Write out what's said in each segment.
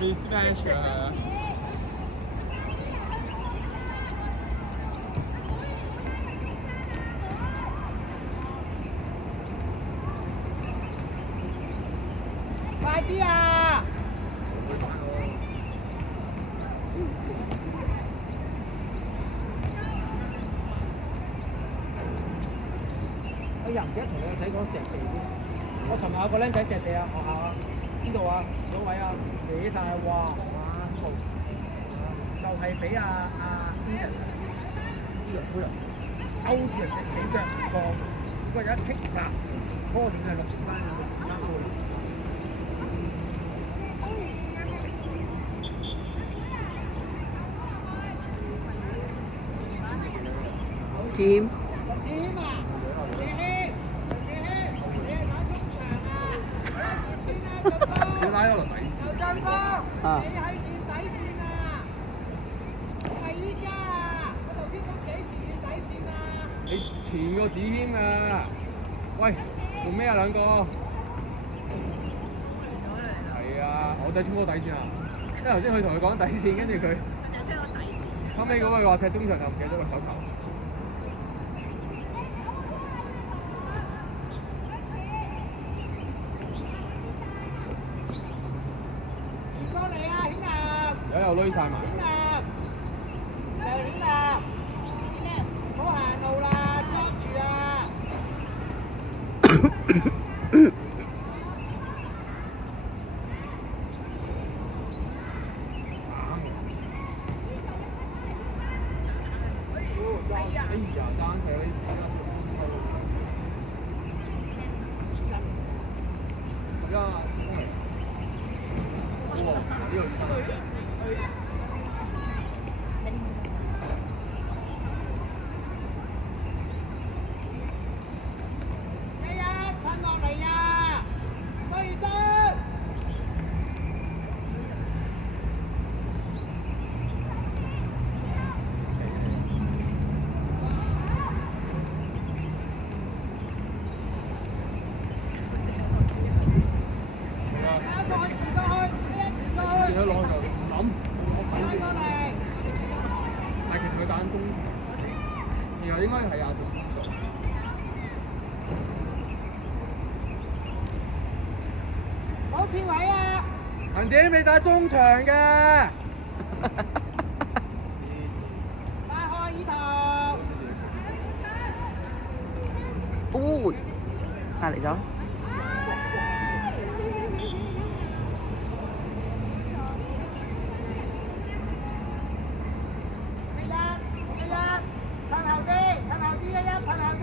Mismatch 啊！快啲啊！哎呀，唔記得同你個仔講石地添。我尋日有個僆仔石地啊，學校啊，邊度啊？嗰位啊，歪晒哇！就係俾Ian 勾住人隻死腳唔放，嗰個一棘嗱，嗰個仲係6分Team 點啊？謝希，你係打中場啊？要拉咗落底線。劉振峰，啊你係墊底線啊？唔係依家啊！我頭先講幾時墊底線啊？你前個子謙啊！喂，做咩啊兩個？係啊，我仔衝過底線啊！因為頭先佢同佢講底線，跟住佢後尾嗰個話踢中場就唔記得咗個手球。健哥你啊，顯南，而家又攏晒埋。顯南，又顯南，唔好行路啦，捉住啊！哎呀，爭死你！而家哇，呢個你啊，褪落嚟啊！威生，打過去，移過去，移過去，見到攞就諗，伸過嚟。但係其實佢打緊中場，然後應該係亞總。冇跳位啊！恒姐未打中場嘅。打開依頭，哦，嚟咗。褪後啲，褪後啲，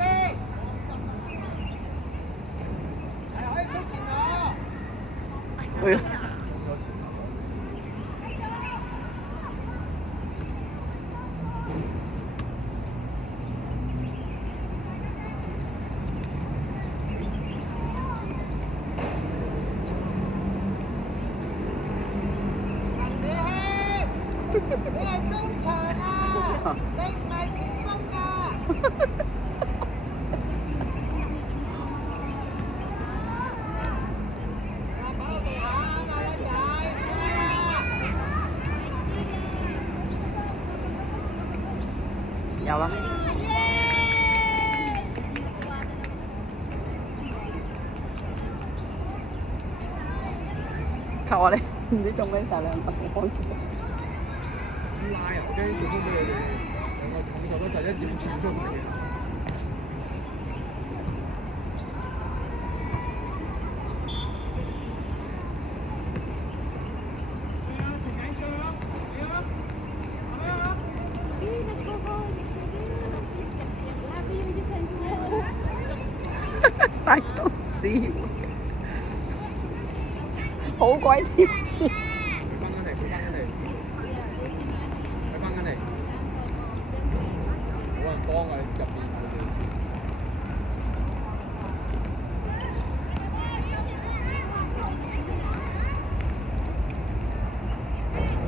係可以出前我。哎呀！你係中場啊！你唔係前鋒啊！擺落地下啊，馬騮仔，快啊！有啦。求下你，唔知做咩晒兩個好開心。拉油機做乜俾你哋兩個重手都就一點轉都唔記得。大公司好鬼貼切。佢翻緊嚟，冇人幫啊！入邊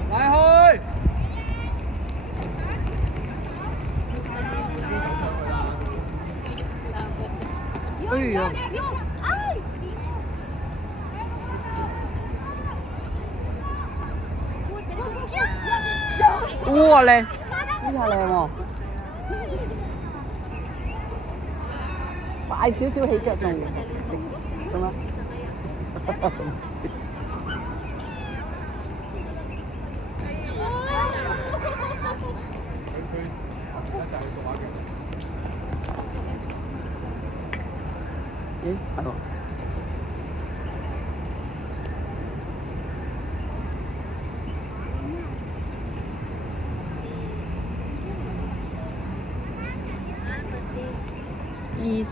拉開！哎呀！哇靚，呢下靚喎，快少少起腳仲做咩？佢一就係做下嘅。咦係喎。20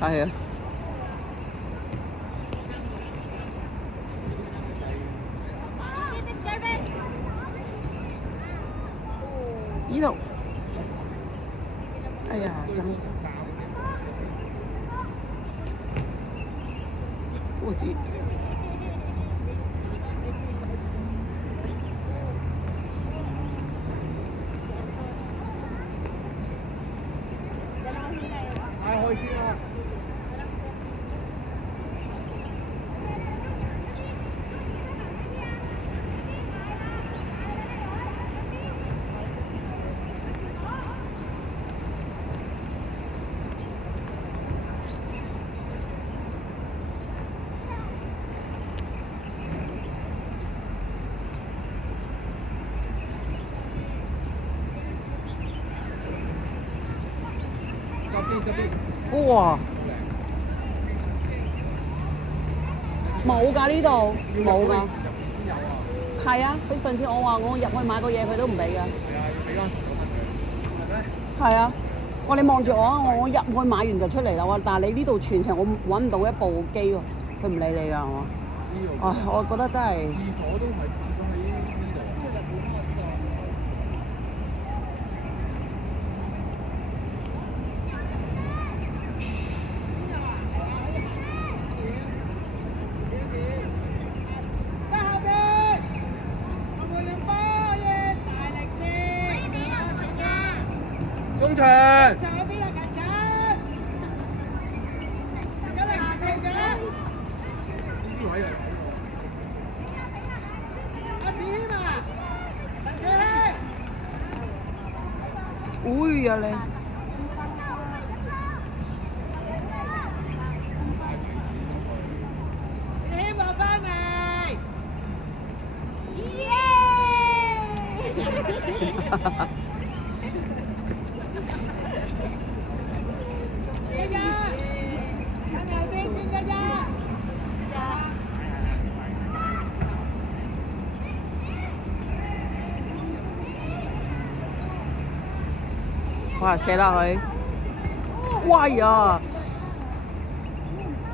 係啊。呢度，哎呀，爭，我知。嗌開先啊！側邊，哇！冇㗎呢度，冇㗎。有啊。係啊，佢上次我話我入去買個嘢，佢都唔俾㗎。係啊，要俾翻10蚊佢。係咩？係啊，你望住我啊！我入去買完就出嚟啦喎，但係你呢度全程我揾唔到一部機喎，佢唔理你㗎係嘛？唉，我覺得真係。廁所都係，廁所喺呢度。中場。呢位啊！อุ้ยอะไร哇射落去，哇呀！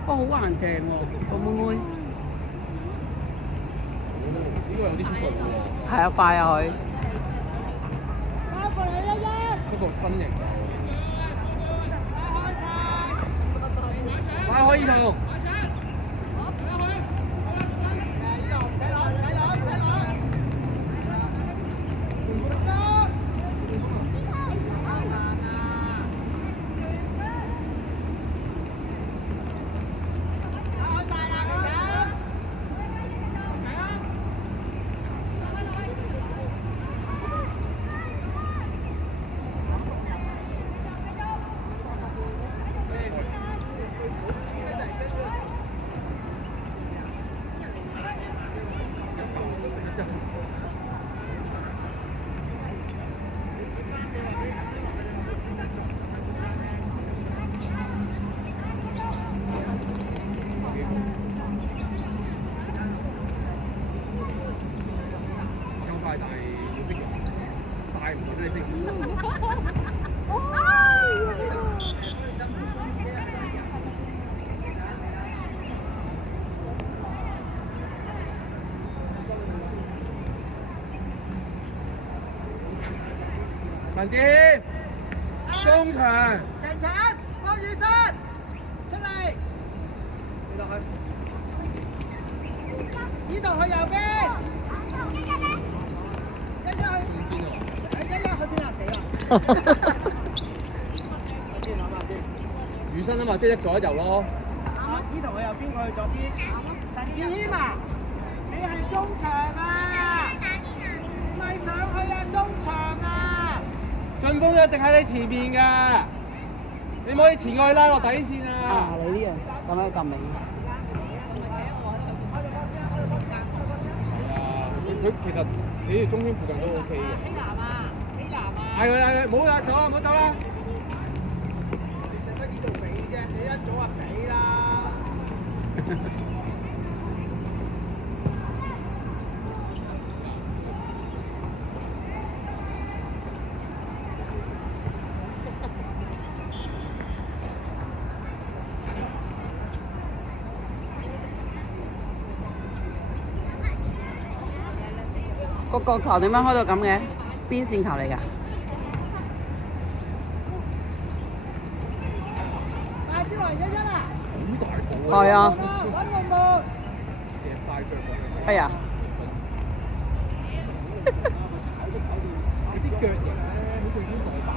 哇好硬淨喎，個妹妹。呢個有啲速度喎。係啊，快啊佢。不過身形啊，可以同。文劍，中場，近近，方宇生，出嚟，你落去，呢度去右邊。去邊啊？死啦！先諗下先。雨生啊嘛，即係一左一右咯。呢度我右邊，我去左邊。陳志謙啊，你係中場啊，唔係上去啊，中場啊！進攻一定喺你前面㗎，你唔可以前外拉落底線啊！你呢樣咁樣咁尾。佢其實企住中圈附近都 OK 嘅。希南啊！係佢，唔好啦，走啦，唔好走啦！你使乜呢度俾啫？你一早就俾啦。個角球點解開到咁嘅？邊線球嚟㗎？快啲來1-1啊！好大個係啊。揾個門。夾曬腳咁樣。哎呀！啲腳型咧，好似啲內白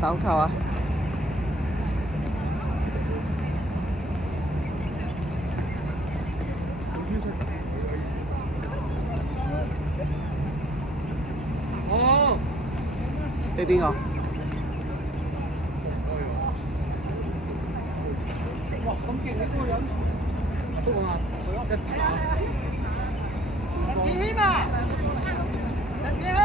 手球啊！哦，俾邊個？哇！咁勁你嗰個人。叔啊，一打。陳志謙啊！陳志謙。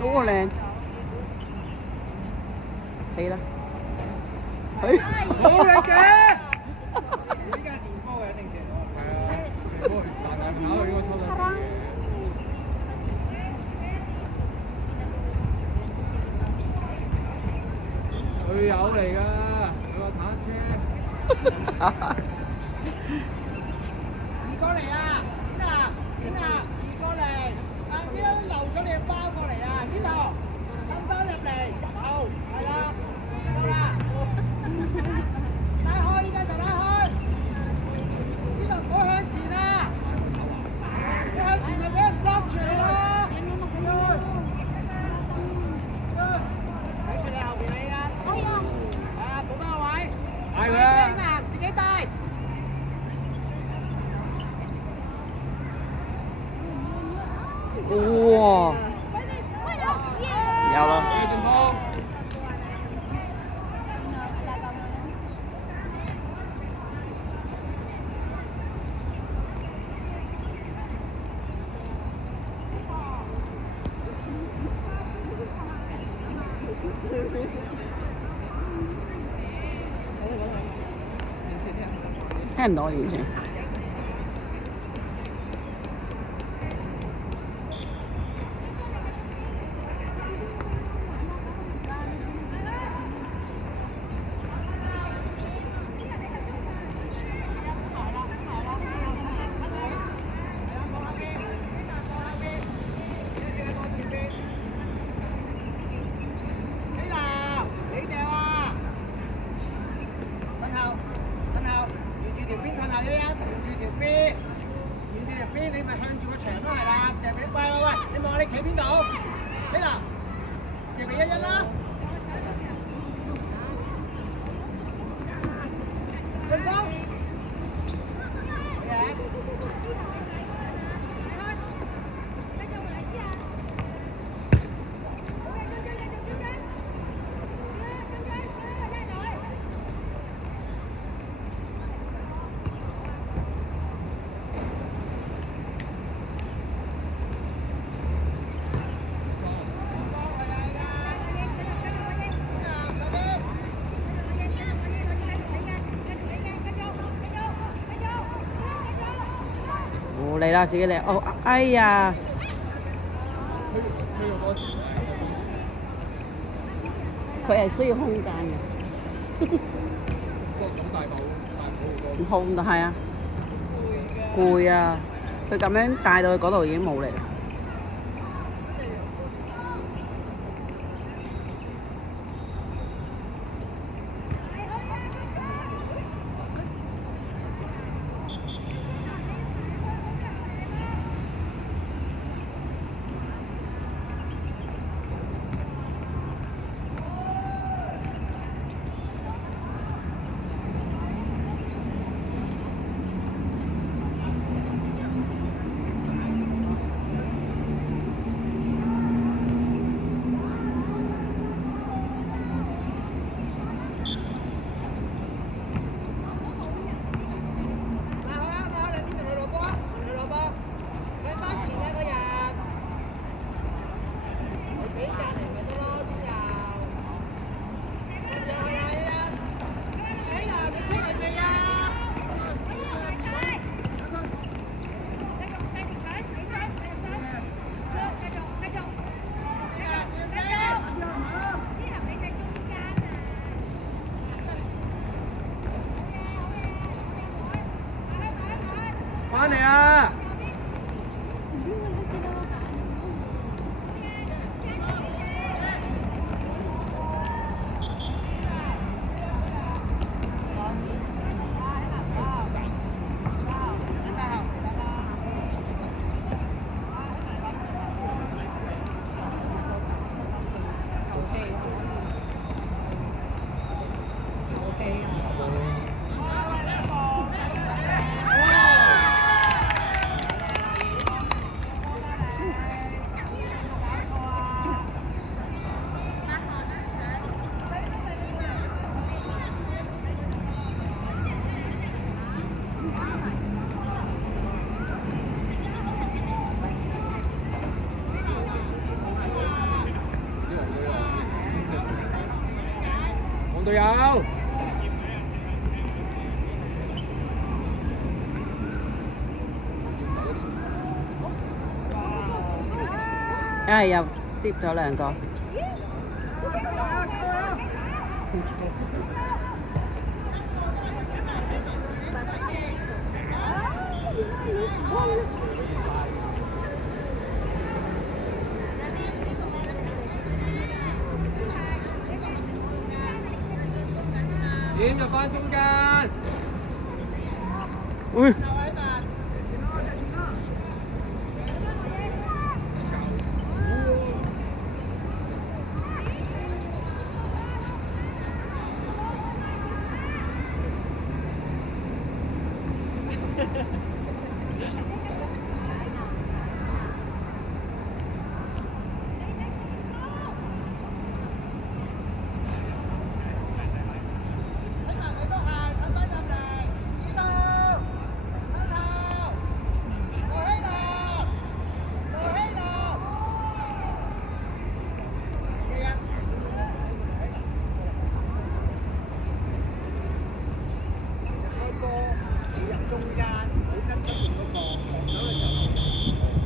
嗰個靚，起啦，好力嘅！你依家練波嘅一定射到。係啊，不過大跑應該抽得嘅。隊友嚟㗎，佢話坦克。移過嚟啊！邊啊？移過嚟。啊！呢個漏咗你包過嚟啊！呢度伸翻入嚟，入後，係啦，夠啦。拉開，依家就拉開。呢度唔好向前啊！你向前咪俾人 block 住你咯。睇住你後邊你啊！可以啊。係啊，補翻個位。係佢啊！自己帶。哇！有啦。進攻。聽唔到完全。你咪向住個牆都係啦，就俾喂，你望下你企邊度？呢度，亦咪1-1啦。嚟啦，自己嚟。哦，哎呀，推咗多次，佢係需要空間嘅。不過咁大口好多。係啊，攰啊！佢咁樣帶到去嗰度已經冇力。翻嚟啊！黃隊友。唉，又跌咗兩個。點入翻中間。喂！入中間，唔好跟出邊嗰個，防守嘅時候。